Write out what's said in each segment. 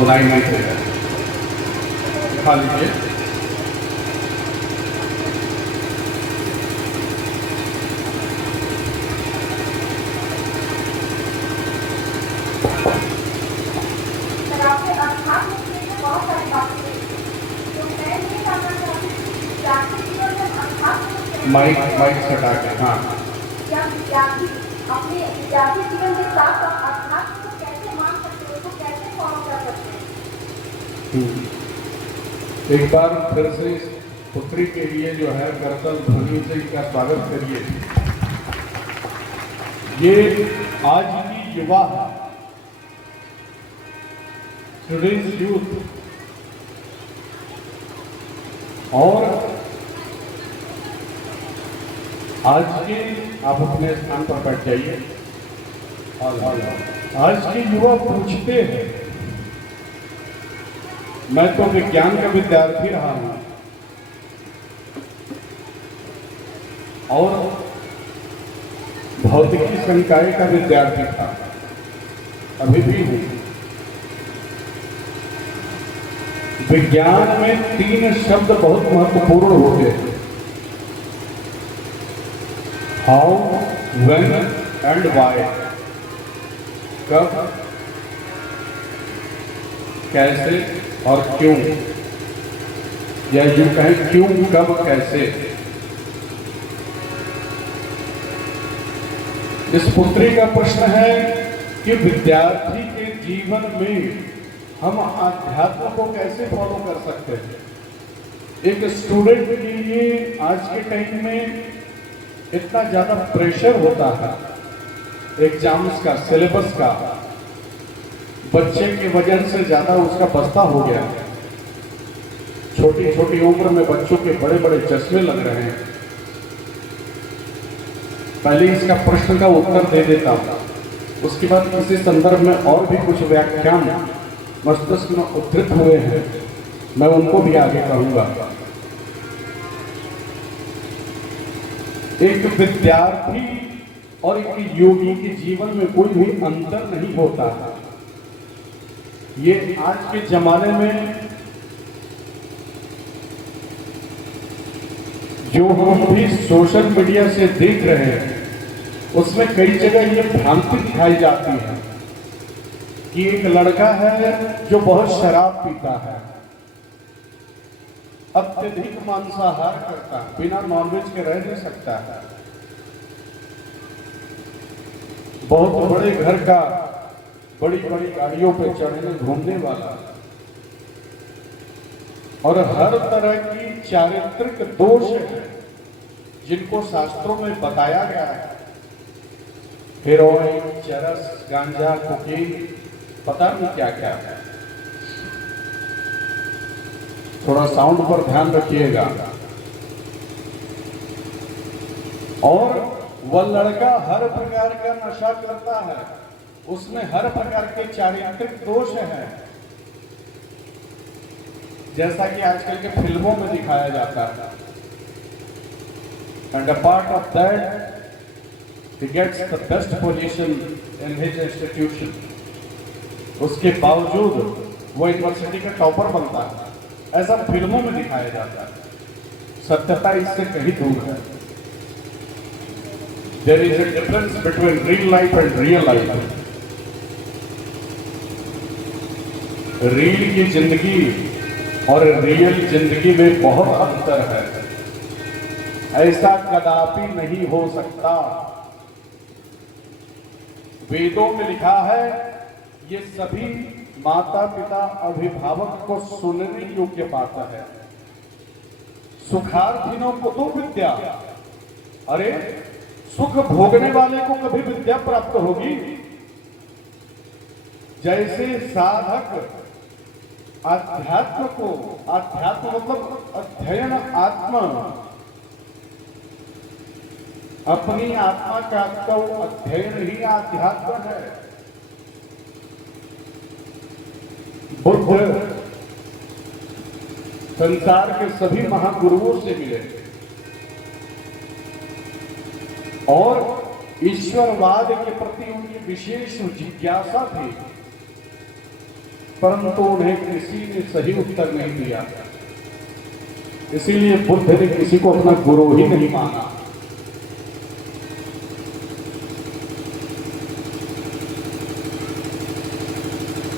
सुनाई नहीं देगा। दिखा लीजिए। माइक सटा के। हाँ, क्या विद्यार्थी अपने विद्यार्थी जीवन के साथ अध्यात्म को कैसे मान सकते हैं, उसको कैसे फॉलो कर सकते हैं? एक बार फिर से इस पुत्री के लिए जो है करतल ध्वनि से इसका स्वागत करिए। ये आज की युवा स्टूडेंट्स यूथ, और आज के आप अपने स्थान पर बैठ जाइए। आज के युवा पूछते हैं, मैं तो विज्ञान का विद्यार्थी रहा हूं और भौतिकी संकाय का विद्यार्थी था, अभी भी हूं। विज्ञान में 3 शब्द बहुत महत्वपूर्ण होते हैं: हाउ, व्हेन एंड व्हाई। कब, कैसे और क्यों, या यूं कहें क्यों, कब, कैसे। इस पुत्री का प्रश्न है कि विद्यार्थी के जीवन में हम आध्यात्म को कैसे फॉलो कर सकते हैं। एक स्टूडेंट के लिए आज के टाइम में इतना ज़्यादा प्रेशर होता है एग्जाम्स का, सिलेबस का, बच्चे के वजन से ज़्यादा उसका बस्ता हो गया है। छोटी छोटी उम्र में बच्चों के बड़े बड़े चश्मे लग रहे हैं। पहले इसका प्रश्न का उत्तर दे देता हूँ, उसके बाद किसी संदर्भ में और भी कुछ व्याख्यान मस्तिष्क में उद्धृत हुए हैं, मैं उनको भी आगे कहूँगा। एक विद्यार्थी और एक योगी के जीवन में कोई भी अंतर नहीं होता है। ये आज के जमाने में जो हम भी सोशल मीडिया से देख रहे हैं, उसमें कई जगह ये भ्रांति दिखाई जाती है कि एक लड़का है जो बहुत शराब पीता है, अत्यधिक मांसाहार करता है, बिना नॉनवेज के रह नहीं सकता है, बहुत बड़े घर का, बड़ी बड़ी गाड़ियों पर चढ़ने घूमने वाला, और हर तरह की चारित्रिक दोष है जिनको शास्त्रों में बताया गया है। हेरोइन, चरस, गांजा, कोकीन, पता नहीं क्या क्या है। थोड़ा साउंड पर ध्यान रखिएगा। और वह लड़का हर प्रकार का नशा करता है, उसमें हर प्रकार के चारित्रिक दोष हैं, जैसा कि आजकल के फिल्मों में दिखाया जाता है। And a part of that he gets the best position in his institution. उसके बावजूद वो यूनिवर्सिटी का टॉपर बनता है, ऐसा फिल्मों में दिखाया जाता है। सत्यता इससे कहीं दूर है। There is a difference between real life and real life. Reel की जिंदगी और रियल जिंदगी में बहुत अंतर है। ऐसा कदापि नहीं हो सकता। वेदों में लिखा है, ये सभी माता पिता अभिभावक को सुनने योग्य बात है। सुखार्थिनों को तो विद्या, अरे सुख भोगने वाले को कभी विद्या प्राप्त होगी? जैसे साधक अध्यात्म को, अध्यात्म मतलब अध्ययन आत्मा, अपनी आत्मा का तो अध्ययन ही आध्यात्म है। बुद्ध संसार के सभी महागुरुओं से मिले और ईश्वरवाद के प्रति उनकी विशेष जिज्ञासा थी। परंतु उन्हें किसी ने सही उत्तर नहीं दिया। इसीलिए बुद्ध ने किसी को अपना गुरु ही नहीं माना।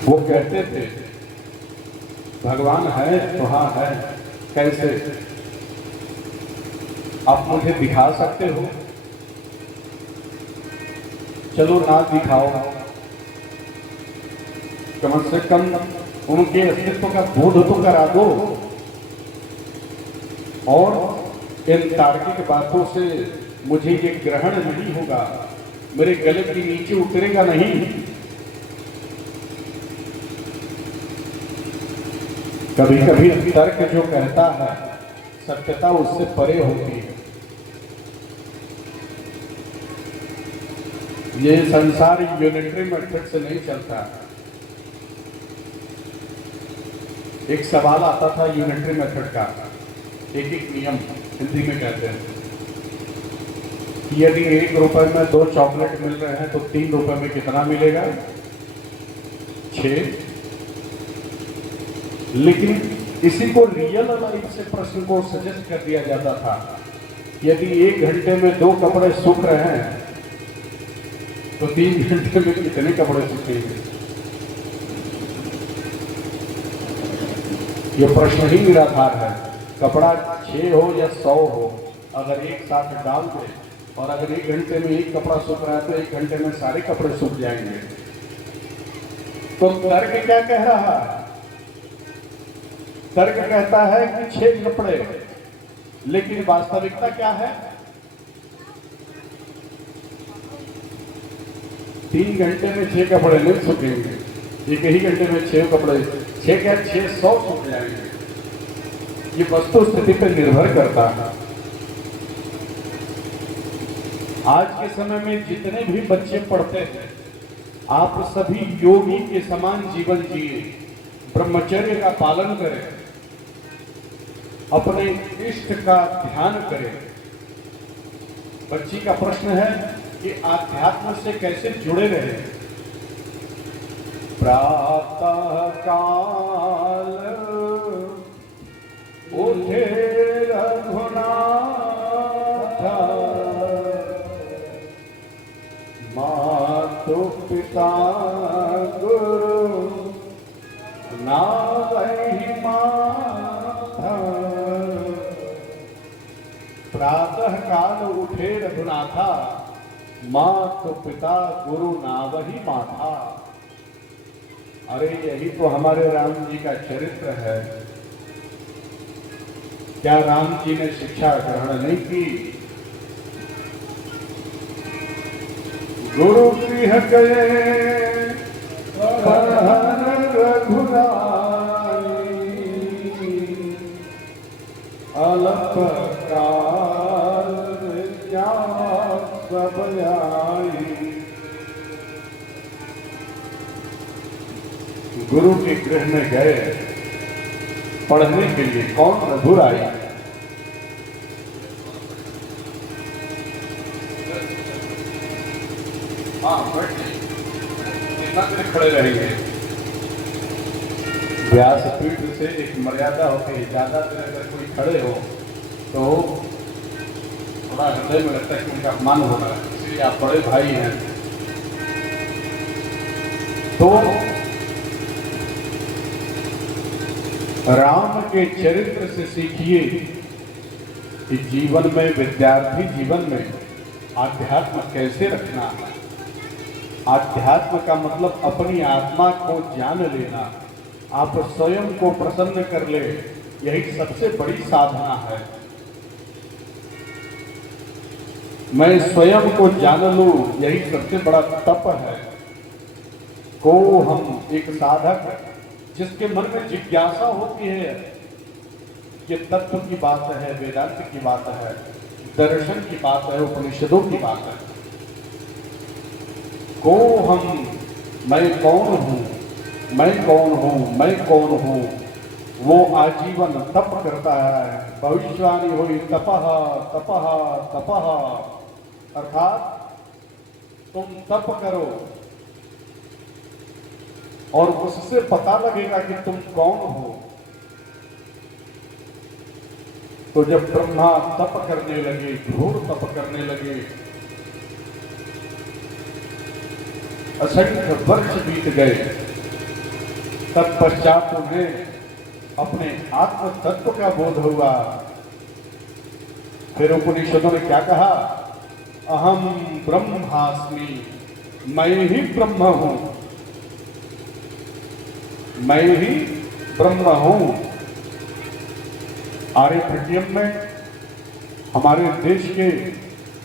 वो कहते थे भगवान है तो हाँ है, कैसे आप मुझे दिखा सकते हो? चलो ना दिखाओ, कम से कम उनके अस्तित्व का बोध तो करा दो। और इन तार्किक बातों से मुझे ये ग्रहण नहीं होगा, मेरे गले के नीचे उतरेगा नहीं। कभी कभी तर्क जो कहता है सत्यता उससे परे होती है। ये संसार यूनिटरी मेथड से नहीं चलता। एक सवाल आता था यूनिटरी मेथड का, एक एक नियम हिंदी में कहते हैं कि यदि 1 रुपए में 2 चॉकलेट मिल रहे हैं तो 3 रुपए में कितना मिलेगा? 6। लेकिन इसी को रियल लाइफ से प्रश्न को सजेस्ट कर दिया जाता था, यदि 1 घंटे में 2 कपड़े सूख रहे हैं तो 3 घंटे में कितने कपड़े सूखेंगे? ये प्रश्न ही निराधार है। कपड़ा 6 हो या 100 हो, अगर एक साथ डाल दे और अगर 1 घंटे में 1 कपड़ा सूख रहा है तो 1 घंटे में सारे कपड़े सूख जाएंगे। तो तर्क क्या कह रहा है? तर्क कहता है कि 6 कपड़े, लेकिन वास्तविकता क्या है? 3 घंटे में 6 कपड़े नहीं सूखेंगे, एक ही घंटे में 6 कपड़े, 6 क्या 600 सूख जाएंगे। ये वस्तु स्थिति पर निर्भर करता है। आज के समय में जितने भी बच्चे पढ़ते हैं, आप सभी योगी के समान जीवन जिए, ब्रह्मचर्य का पालन करें, अपने इष्ट का ध्यान करें। बच्ची का प्रश्न है कि आध्यात्म से कैसे जुड़े रहे। प्रातः काल उठे रघुनाथ, मातु पिता गुरु नावहि माता। प्रातः काल उठे रघुनाथा, मातु पिता गुरु नावहि माता। अरे यही तो हमारे राम जी का चरित्र है। क्या राम जी ने शिक्षा ग्रहण नहीं की? गुरु गृह गए रघुराई, अल्प काल विद्या सब आई। गुरु के गृह में गए पढ़ने के लिए। कौन? रघुराई। हाँ बैठे, कितना देर खड़े रहेंगे? व्यासपीठ से एक मर्यादा होती है, ज्यादा देर अगर कोई खड़े हो तो थोड़ा हृदय में लगता है कि उनका अपमान हो रहा है, इसलिए आप बड़े भाई हैं। तो राम के चरित्र से सीखिए कि जीवन में, विद्यार्थी जीवन में आध्यात्म कैसे रखना है। आध्यात्म का मतलब अपनी आत्मा को जान लेना, आप स्वयं को प्रसन्न कर ले, यही सबसे बड़ी साधना है। मैं स्वयं को जान लूं, यही सबसे बड़ा तप है। को हम एक साधक जिसके मन में जिज्ञासा होती है, ये तत्व की बात है, वेदांत की बात है, दर्शन की बात है, उपनिषदों की बात है। को हम, मैं कौन हूं, मैं कौन हूं, मैं कौन हूं, वो आजीवन तप करता है। भविष्यवाणी हुई तपः तपः तपः, अर्थात तुम तप करो, और उससे पता लगेगा कि तुम कौन हो। तो जब ब्रह्मा तप करने लगे, घोर तप करने लगे, असंख्य वर्ष बीत गए, तत्पश्चात उन्हें अपने आत्म तत्व का बोध हुआ। फिर उपनिषदों ने क्या कहा? अहम ब्रह्मास्मि, मैं ही ब्रह्म हूं, मैं ही ब्रह्म हूं। आर्यभट्टियम में हमारे देश के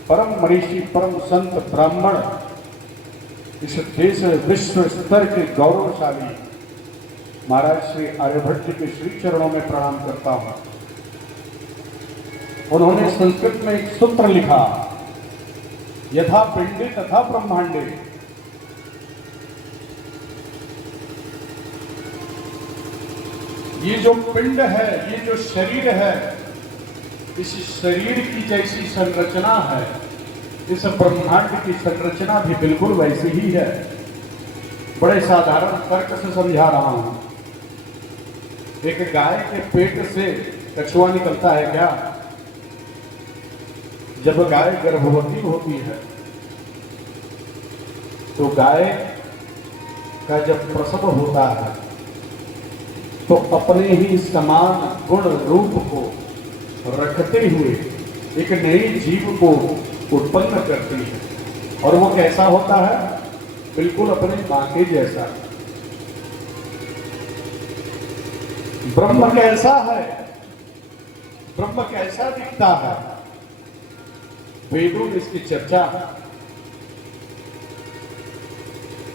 परम मनीषी, परम संत, ब्राह्मण, इस देश विश्व स्तर के गौरवशाली महाराज श्री आर्यभट्ट के श्री चरणों में प्रणाम करता हूं। उन्होंने संस्कृत में एक सूत्र लिखा, यथा पिंडे तथा ब्रह्मांडे। ये जो पिंड है, ये जो शरीर है, इस शरीर की जैसी संरचना है, इस ब्रह्मांड की संरचना भी बिल्कुल वैसी ही है। बड़े साधारण तर्क से समझा रहा हूं। एक गाय के पेट से कछुआ निकलता है क्या? जब गाय गर्भवती होती है तो गाय का जब प्रसव होता है तो अपने ही समान गुण रूप को रखते हुए एक नई जीव को उत्पन्न करती है। और वो कैसा होता है? बिल्कुल अपने मां के जैसा। ब्रह्म कैसा है? ब्रह्म कैसा दिखता है? वेदों में इसकी चर्चा है।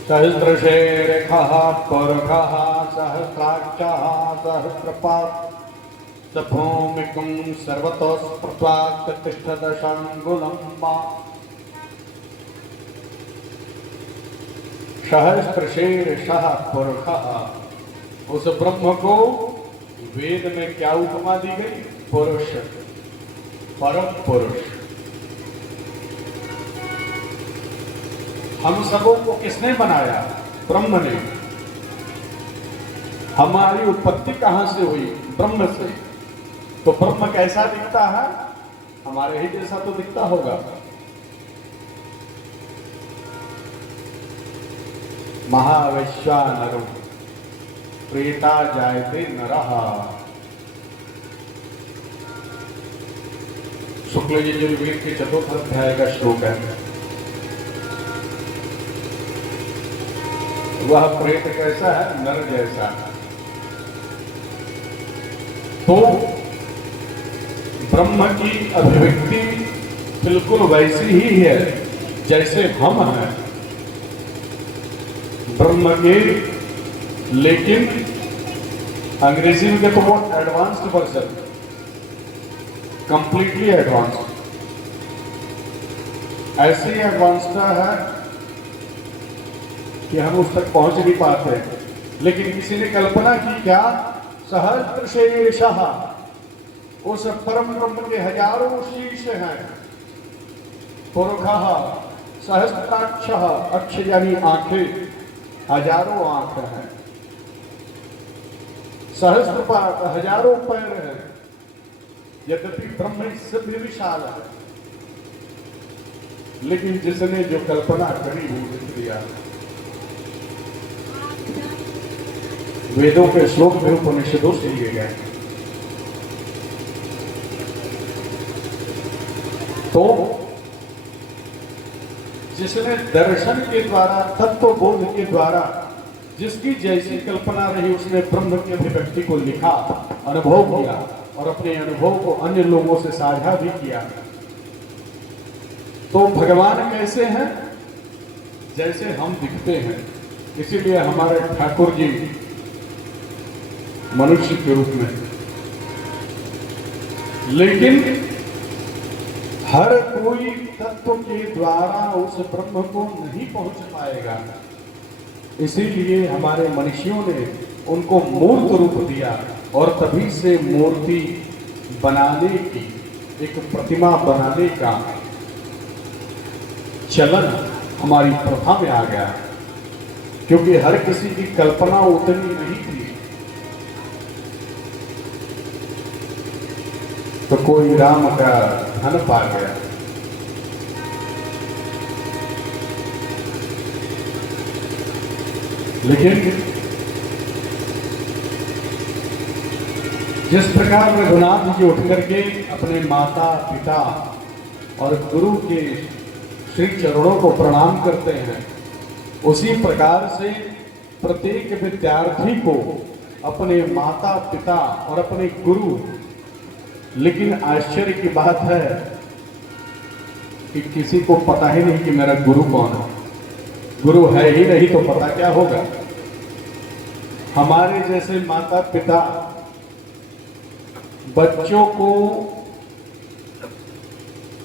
सहस्रशेरेखः परखः सहस्राक्षः सहस्रपात् भूमिकुं सर्वतो स्पृत्वा तिष्ठदशांगुलं मा। सहस्रशीर्षः पुरुषः, उस ब्रह्म को वेद में क्या उपमा दी गई? पुरुष, परम पुरुष। हम सबों को किसने बनाया? ब्रह्म ने। हमारी उत्पत्ति कहां से हुई? ब्रह्म से। तो ब्रह्म कैसा दिखता है? हमारे ही जैसा तो दिखता होगा। महावैश्वानरो प्रेता जायते नरः। शुक्ल यजुर्वेद के चतुर्थ अध्याय का श्लोक है। वह प्रेत कैसा है? नर जैसा। तो ब्रह्म की अभिव्यक्ति बिल्कुल वैसी ही है जैसे हम हैं ब्रह्म के, लेकिन अंग्रेजी में तो वो एडवांस्ड वर्जन, कंप्लीटली एडवांस्ड। ऐसे एडवांस्ड है कि हम उस तक पहुंच नहीं पाते। लेकिन किसी ने कल्पना की क्या? सहस्रशीर्षः, उस परम ब्रह्म के हजारों शीर्ष हैं। पुरुषः सहस्राक्षः, अक्ष यानी आंखें, हजारों आंख हैं। सहस्रपाद, हजारों पैर हैं। यद्यपि ब्रह्म इससे भी विशाल है, लेकिन जिसने जो कल्पना करी वो लिख दिया। वेदों के श्लोक में उपनिषदों से लिए गए। तो जिसने दर्शन के द्वारा, तत्व बोध के द्वारा जिसकी जैसी कल्पना रही, उसने ब्रह्म की अभिव्यक्ति को लिखा, अनुभव किया और अपने अनुभव को अन्य लोगों से साझा भी किया। तो भगवान कैसे हैं? जैसे हम दिखते हैं। इसीलिए हमारे ठाकुर जी मनुष्य के रूप में, लेकिन हर कोई तत्व के द्वारा उस ब्रह्म को नहीं पहुंच पाएगा। इसीलिए हमारे मनुष्यों ने उनको मूर्त रूप दिया और तभी से मूर्ति बनाने की, एक प्रतिमा बनाने का चलन हमारी प्रथा में आ गया। क्योंकि हर किसी की कल्पना उतनी नहीं थी। तो कोई राम का धन पा गया, लेकिन जिस प्रकार रघुनाथ जी उठ करके अपने माता पिता और गुरु के श्री चरणों को प्रणाम करते हैं, उसी प्रकार से प्रत्येक विद्यार्थी को अपने माता पिता और अपने गुरु, लेकिन आश्चर्य की बात है कि किसी को पता ही नहीं कि मेरा गुरु कौन है। गुरु है ही नहीं तो पता क्या होगा। हमारे जैसे माता पिता बच्चों को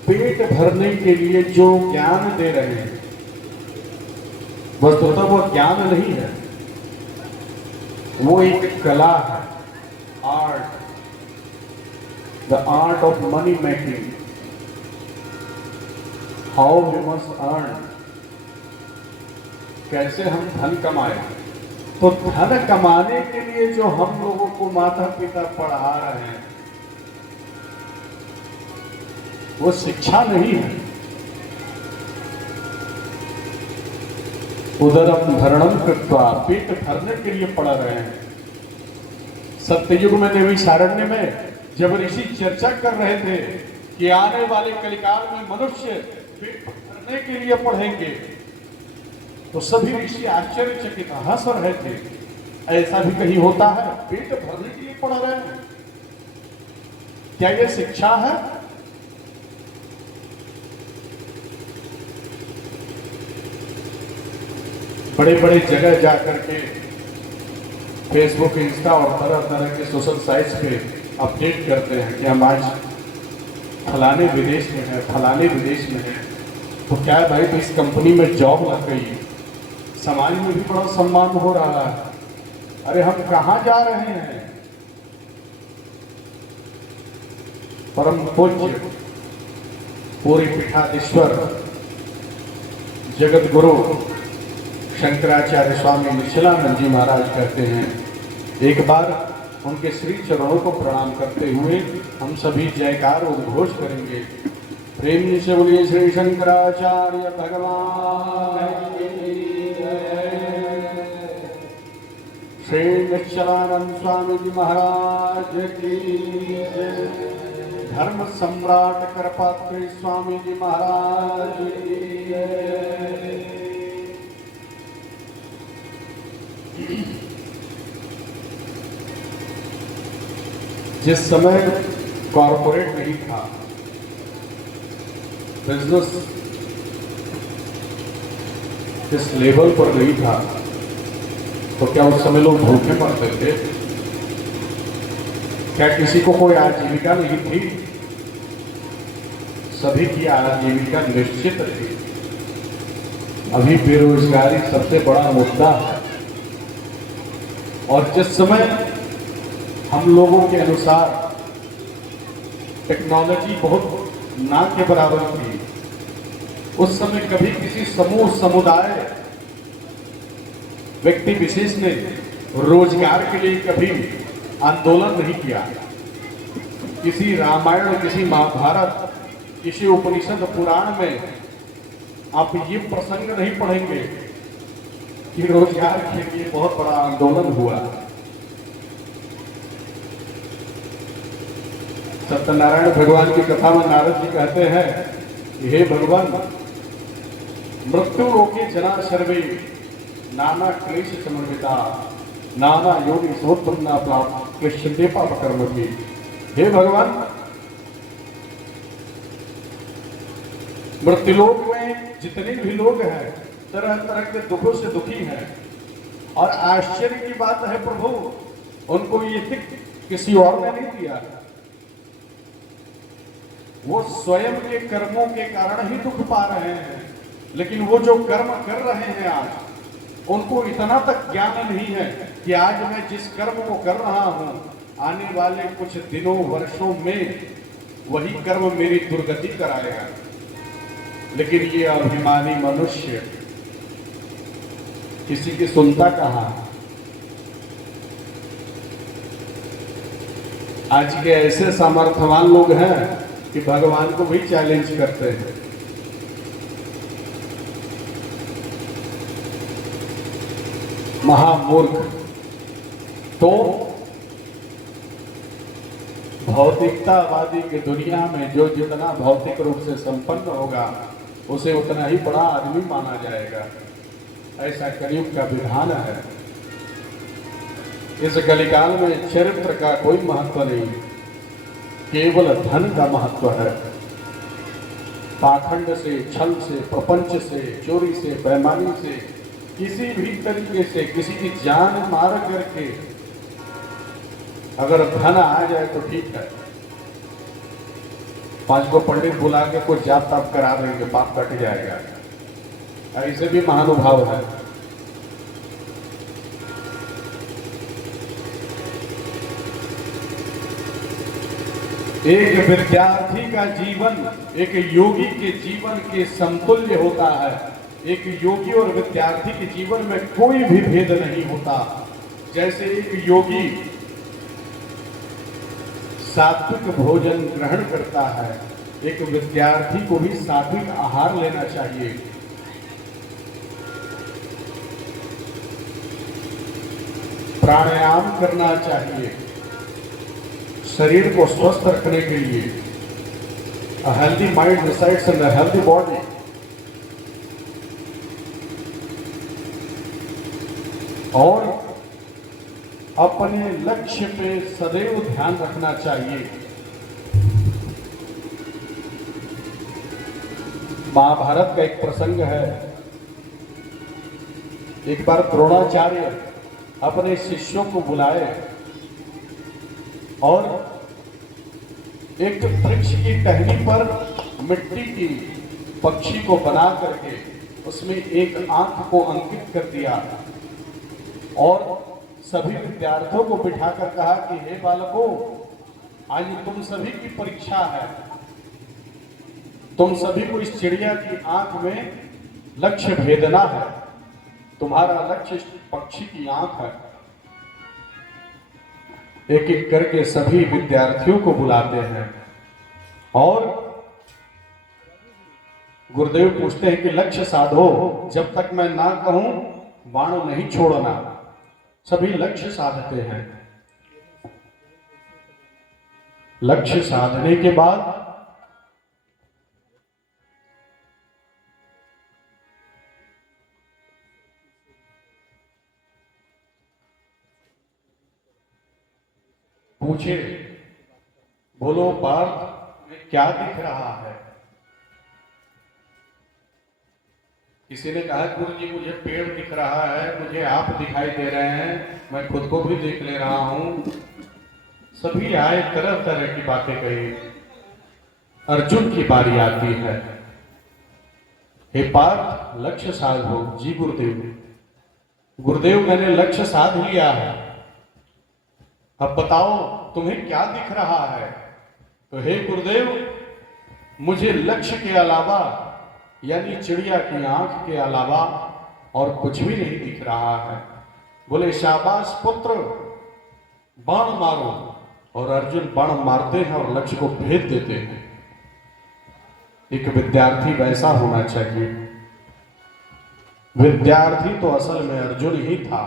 पेट भरने के लिए जो ज्ञान दे रहे हैं, वस्तुतः वो ज्ञान नहीं है, वो एक कला है, art, the art of money making, how we must earn, कैसे हम धन कमाएं। तो धन कमाने के लिए जो हम लोगों को माता पिता पढ़ा रहे हैं, वो शिक्षा नहीं है। उदरम धरणम कृत्वा, पेट भरने के लिए पढ़ा रहे हैं। सत्ययुग में देवी सारण्य में जब ऋषि चर्चा कर रहे थे कि आने वाले कलिकाल में मनुष्य पेट भरने के लिए पढ़ेंगे, तो सभी ऋषि आश्चर्यचकित हंस रहे थे। ऐसा भी कहीं होता है? पेट भरने के लिए पढ़ रहे हैं? क्या यह शिक्षा है? बड़े बड़े जगह जाकर के फेसबुक, इंस्टा और तरह तरह के सोशल साइट्स पे अपडेट करते हैं कि हम आज फलाने विदेश में है, फलाने विदेश में है। तो क्या है भाई, तो इस कंपनी में जॉब लग गई, समाज में भी बड़ा सम्मान हो रहा है। अरे हम कहाँ जा रहे हैं? परम पूज्य पूरी पीठाधीश्वर जगत गुरु शंकराचार्य स्वामी निश्चलानंद जी महाराज कहते हैं, एक बार उनके श्री चरणों को प्रणाम करते हुए हम सभी जयकार उद्घोष करेंगे। प्रेम से बोलिए श्री शंकराचार्य भगवान की जय, श्री निश्चलानंद स्वामी जी महाराज की जय, धर्म सम्राट करपात्री स्वामी जी महाराज की जय। जिस समय कॉरपोरेट नहीं था, बिजनेस जिस लेवल पर नहीं था, तो क्या उस समय लोग भूखे मरते थे? क्या किसी को कोई आजीविका नहीं थी? सभी की आजीविका निश्चित थी। अभी बेरोजगारी सबसे बड़ा मुद्दा है। और जिस समय हम लोगों के अनुसार टेक्नोलॉजी बहुत ना के बराबर थी, उस समय कभी किसी समूह, समुदाय, व्यक्ति विशेष ने रोजगार के लिए कभी आंदोलन नहीं किया। किसी रामायण, किसी महाभारत, किसी उपनिषद पुराण में आप ये प्रसंग नहीं पढ़ेंगे कि रोजगार के लिए बहुत बड़ा आंदोलन हुआ। सत्यनारायण भगवान की कथा में नारद जी कहते हैं, हे भगवान, मृत्यु लोके जना सर्वे नाना क्लेश समन्विता नाना योगी सोत्पन्ना प्राप्त कृष्ण पाप कर्म की। हे भगवान, मृत्युलोक में जितने भी लोग हैं तरह तरह के दुखों से दुखी हैं, और आश्चर्य की बात है प्रभु, उनको ये दुख किसी और ने नहीं दिया। वो स्वयं के कर्मों के कारण ही दुख पा रहे हैं, लेकिन वो जो कर्म कर रहे हैं आज, उनको इतना तक ज्ञान नहीं है कि आज मैं जिस कर्म को कर रहा हूं, आने वाले कुछ दिनों, वर्षों में वही कर्म मेरी दुर्गति कराएगा। लेकिन ये अभिमानी मनुष्य किसी की सुनता कहाँ। आज के ऐसे सामर्थ्यवान लोग हैं कि भगवान को भी चैलेंज करते हैं। महामूर्ख। तो भौतिकतावादी की दुनिया में जो जितना भौतिक रूप से संपन्न होगा उसे उतना ही बड़ा आदमी माना जाएगा। ऐसा कलयुग का विधान है। इस कलिकाल में चरित्र का कोई महत्व नहीं, केवल धन का महत्व है। पाखंड से, छल से, प्रपंच से, चोरी से, बेईमानी से, किसी भी तरीके से किसी की जान मार करके अगर धन आ जाए तो ठीक है। 5 को पंडित बुला के कुछ जाप ताप करा देंगे, पाप कट जाएगा। ऐसे भी महानुभाव है। एक विद्यार्थी का जीवन एक योगी के जीवन के समतुल्य होता है। एक योगी और विद्यार्थी के जीवन में कोई भी भेद नहीं होता। जैसे एक योगी सात्विक भोजन ग्रहण करता है, एक विद्यार्थी को भी सात्विक आहार लेना चाहिए। प्राणायाम करना चाहिए शरीर को स्वस्थ रखने के लिए। A healthy mind resides in a healthy body. और अपने लक्ष्य पे सदैव ध्यान रखना चाहिए। महाभारत का एक प्रसंग है। एक बार द्रोणाचार्य अपने शिष्यों को बुलाए और एक वृक्ष की टहनी पर मिट्टी की पक्षी को बना करके उसमें एक आंख को अंकित कर दिया और सभी विद्यार्थियों को बिठाकर कहा कि हे बालकों, आज तुम सभी की परीक्षा है। तुम सभी को इस चिड़िया की आंख में लक्ष्य भेदना है। तुम्हारा लक्ष्य पक्षी की आंख है। एक एक करके सभी विद्यार्थियों को बुलाते हैं और गुरुदेव पूछते हैं कि लक्ष्य साधो, जब तक मैं ना कहूं बाण नहीं छोड़ना। सभी लक्ष्य साधते हैं। लक्ष्य साधने के बाद पूछे, बोलो पार्थ में क्या दिख रहा है? किसी ने कहा गुरु जी मुझे पेड़ दिख रहा है, मुझे आप दिखाई दे रहे हैं, मैं खुद को भी देख ले रहा हूं। सभी आए, तरह तरह की बातें कही। अर्जुन की बारी आती है। हे पार्थ लक्ष्य साधो। जी गुरुदेव। गुरुदेव मैंने लक्ष्य साध लिया है, अब बताओ तुम्हें क्या दिख रहा है? तो हे गुरुदेव मुझे लक्ष्य के अलावा यानी चिड़िया की आंख के अलावा और कुछ भी नहीं दिख रहा है। बोले शाबाश पुत्र, बाण मारो। और अर्जुन बाण मारते हैं और लक्ष्य को भेद देते हैं। एक विद्यार्थी वैसा होना चाहिए। विद्यार्थी तो असल में अर्जुन ही था।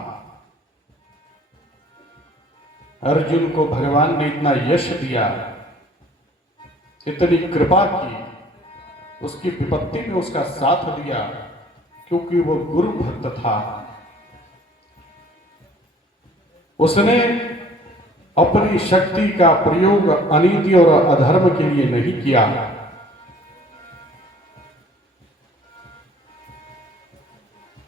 अर्जुन को भगवान ने इतना यश दिया, इतनी कृपा की, उसकी विपत्ति में उसका साथ दिया, क्योंकि वो गुरु भक्त था। उसने अपनी शक्ति का प्रयोग अनीति और अधर्म के लिए नहीं किया।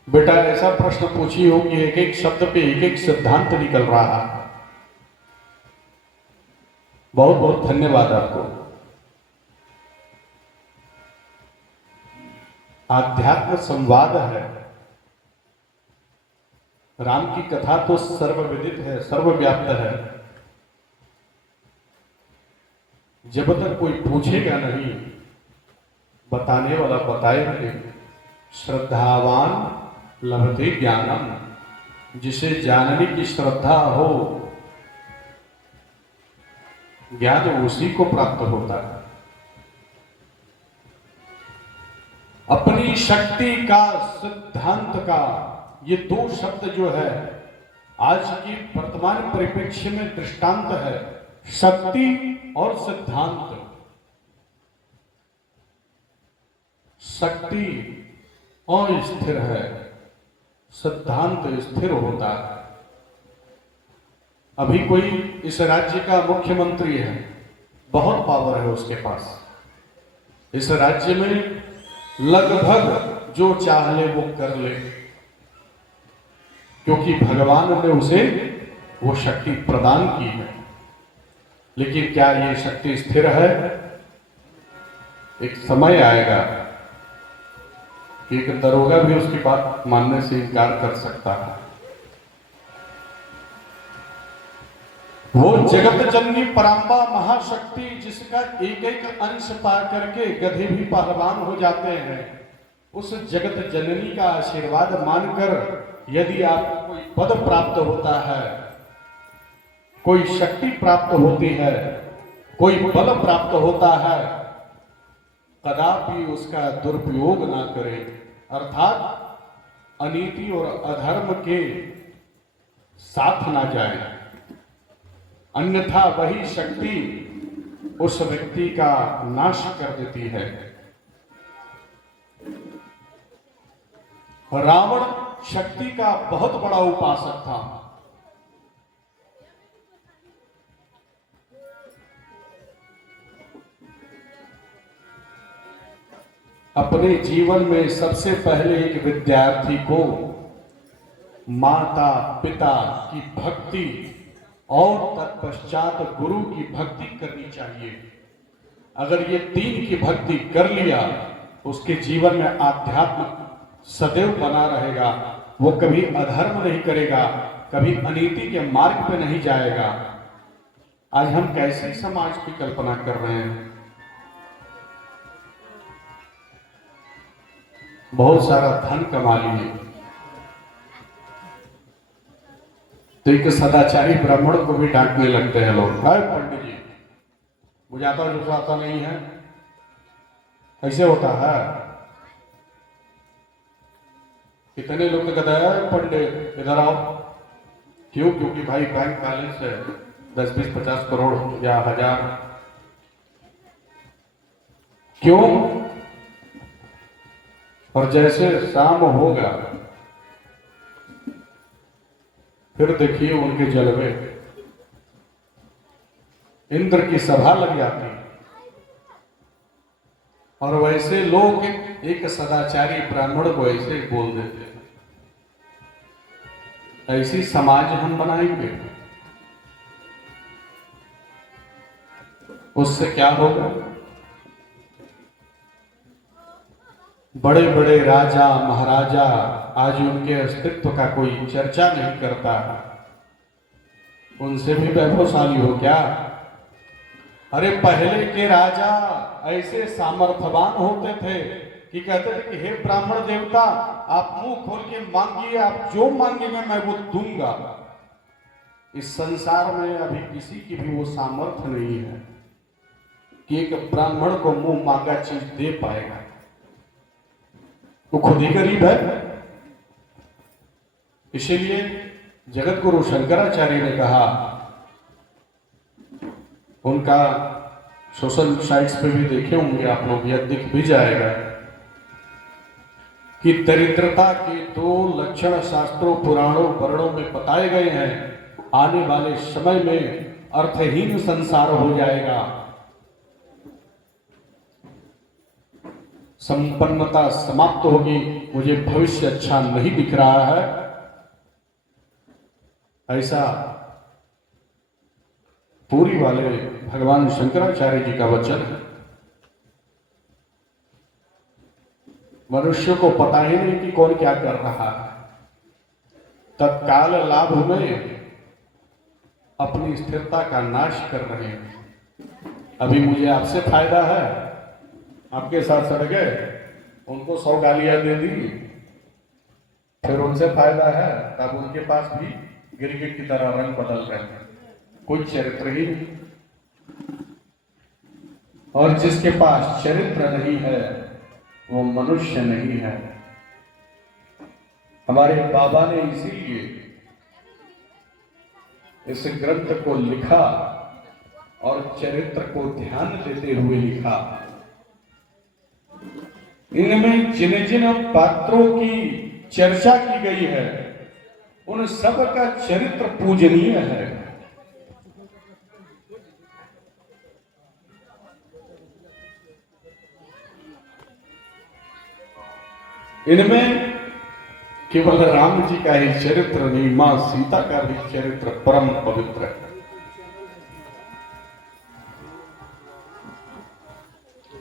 बेटा ऐसा प्रश्न पूछी हो कि एक एक शब्द पे एक एक सिद्धांत निकल रहा है। बहुत बहुत धन्यवाद आपको। आध्यात्म संवाद है। राम की कथा तो सर्वविदित है, सर्वव्याप्त है। जब तक कोई पूछेगा नहीं, बताने वाला बताए नहीं। श्रद्धावान लभते ज्ञानम, जिसे जानने की श्रद्धा हो, ज्ञान उसी को प्राप्त होता है। अपनी शक्ति का, सिद्धांत का, ये दो शब्द जो है आज की वर्तमान परिप्रेक्ष्य में दृष्टांत है, शक्ति और सिद्धांत। शक्ति अस्थिर है, सिद्धांत स्थिर होता है। अभी कोई इस राज्य का मुख्यमंत्री है, बहुत पावर है उसके पास, इस राज्य में लगभग जो चाह ले वो कर ले, क्योंकि भगवान ने उसे वो शक्ति प्रदान की है। लेकिन क्या ये शक्ति स्थिर है? एक समय आएगा कि एक दरोगा भी उसकी बात मानने से इनकार कर सकता है। वो जगत जननी परांबा महाशक्ति, जिसका एक एक अंश पा करके गधे भी पहलवान हो जाते हैं, उस जगत जननी का आशीर्वाद मानकर यदि आपको कोई पद प्राप्त होता है, कोई शक्ति प्राप्त होती है, कोई बल प्राप्त होता है, कदापि उसका दुरुपयोग ना करें, अर्थात अनीति और अधर्म के साथ ना जाए, अन्यथा वही शक्ति उस व्यक्ति का नाश कर देती है। रावण शक्ति का बहुत बड़ा उपासक था। अपने जीवन में सबसे पहले एक विद्यार्थी को माता पिता की भक्ति और तत्पश्चात गुरु की भक्ति करनी चाहिए। अगर ये तीन की भक्ति कर लिया, उसके जीवन में आध्यात्म सदैव बना रहेगा। वो कभी अधर्म नहीं करेगा, कभी अनीति के मार्ग पे नहीं जाएगा। आज हम कैसे समाज की कल्पना कर रहे हैं? बहुत सारा धन कमा लिए तो एक सदाचारी ब्राह्मण को भी डांटने लगते हैं लोग। पंडित जी, बुझाता जुझाता नहीं है, ऐसे होता है। कितने लोग कहते हैं पंडित इधर आओ, क्यों? क्योंकि भाई बैंक बैलेंस है 10, 20, 50 करोड़ या 1000। क्यों? और जैसे शाम होगा फिर देखिए उनके जलवे, इंद्र की सभा लग जाती। और वैसे लोग एक सदाचारी ब्राह्मण को ऐसे बोल देते हैं। ऐसी समाज हम बनाएंगे, उससे क्या होगा? बड़े बड़े राजा महाराजा आज उनके अस्तित्व का कोई चर्चा नहीं करता, उनसे भी वैभवशाली हो क्या? अरे पहले के राजा ऐसे सामर्थ्यवान होते थे कि कहते थे कि हे ब्राह्मण देवता, आप मुंह खोल के मांगिए, आप जो मांगेंगे मैं वो दूंगा। इस संसार में अभी किसी की भी वो सामर्थ्य नहीं है कि एक ब्राह्मण को मुंह मांगा चीज दे पाएगा। वो खुद ही गरीब है। इसीलिए जगत गुरु शंकराचार्य ने कहा, उनका सोशल साइट्स पे भी देखे होंगे आप लोग, यह दिख भी जाएगा कि दरिद्रता के 2 लक्षण शास्त्रों पुराणों वर्णों में बताए गए हैं। आने वाले समय में अर्थहीन संसार हो जाएगा, संपन्नता समाप्त होगी। मुझे भविष्य अच्छा नहीं दिख रहा है, ऐसा पूरी वाले भगवान शंकराचार्य जी का वचन है। मनुष्य को पता ही नहीं कि कौन क्या कर रहा है, तत्काल लाभ में अपनी स्थिरता का नाश कर रहे हैं। अभी मुझे आपसे फायदा है, आपके साथ सड़ गए, उनको 100 गालियां दे दी, फिर उनसे फायदा है, तब उनके पास भी गिरगिट की तरह रंग बदल रहे हैं, कोई चरित्र ही नहीं। और जिसके पास चरित्र नहीं है वो मनुष्य नहीं है। हमारे बाबा ने इसीलिए इस ग्रंथ को लिखा और चरित्र को ध्यान देते हुए लिखा। इनमें जिन जिन पात्रों की चर्चा की गई है उन सब का चरित्र पूजनीय है। इनमें केवल राम जी का ही चरित्र नहीं, मां सीता का भी चरित्र परम पवित्र है।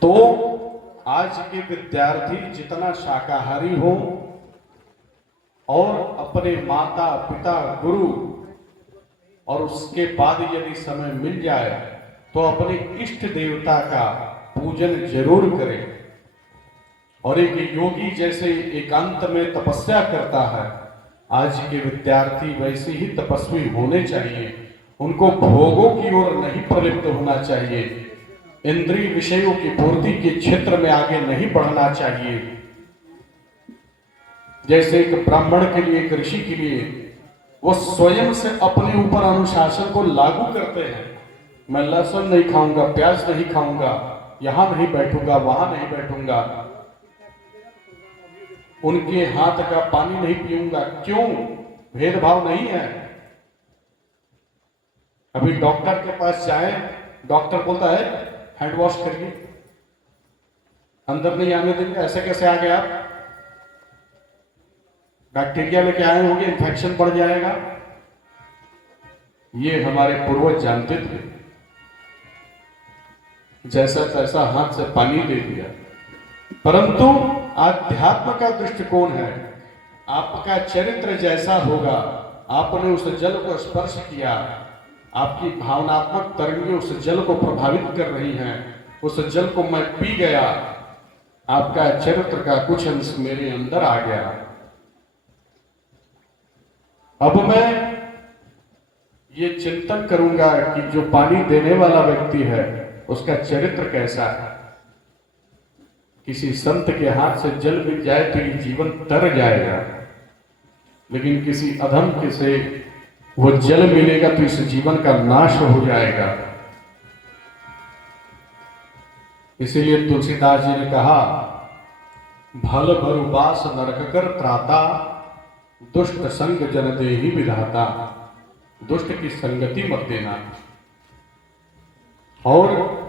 तो आज के विद्यार्थी जितना शाकाहारी हो और अपने माता पिता गुरु और उसके बाद यदि समय मिल जाए तो अपने इष्ट देवता का पूजन जरूर करें। और एक योगी जैसे एकांत में तपस्या करता है, आज के विद्यार्थी वैसे ही तपस्वी होने चाहिए। उनको भोगों की ओर नहीं प्रलिप्त होना चाहिए, इंद्रिय विषयों की पूर्ति के क्षेत्र में आगे नहीं बढ़ना चाहिए। जैसे एक ब्राह्मण के लिए, एक ऋषि के लिए वो स्वयं से अपने ऊपर अनुशासन को लागू करते हैं। मैं लहसुन नहीं खाऊंगा, प्याज नहीं खाऊंगा, यहां नहीं बैठूंगा, वहां नहीं बैठूंगा, उनके हाथ का पानी नहीं पीऊंगा। क्यों? भेदभाव नहीं है। अभी डॉक्टर के पास जाए, डॉक्टर बोलता है हैंड वॉश करिए, अंदर नहीं आने देंगे। ऐसे कैसे आ गए आप? बैक्टीरिया लेके आए होंगे, इन्फेक्शन बढ़ जाएगा। ये हमारे पूर्वज जानते थे, जैसा तैसा हाथ से पानी दे दिया। परंतु आध्यात्म का दृष्टिकोण है, आपका चरित्र जैसा होगा, आपने उस जल को स्पर्श किया, आपकी भावनात्मक तरंगें उस जल को प्रभावित कर रही हैं, उस जल को मैं पी गया, आपका चरित्र का कुछ अंश मेरे अंदर आ गया। अब मैं ये चिंतन करूंगा कि जो पानी देने वाला व्यक्ति है उसका चरित्र कैसा है। किसी संत के हाथ से जल मिल जाए तो ये जीवन तर जाएगा, लेकिन किसी अधम के से वो जल मिलेगा तो इस जीवन का नाश हो जाएगा। इसीलिए तुलसीदास जी ने कहा, भल भरुबास नरक कर त्राता, दुष्ट संग जन देहि विधाता। दुष्ट की संगति मत देना। और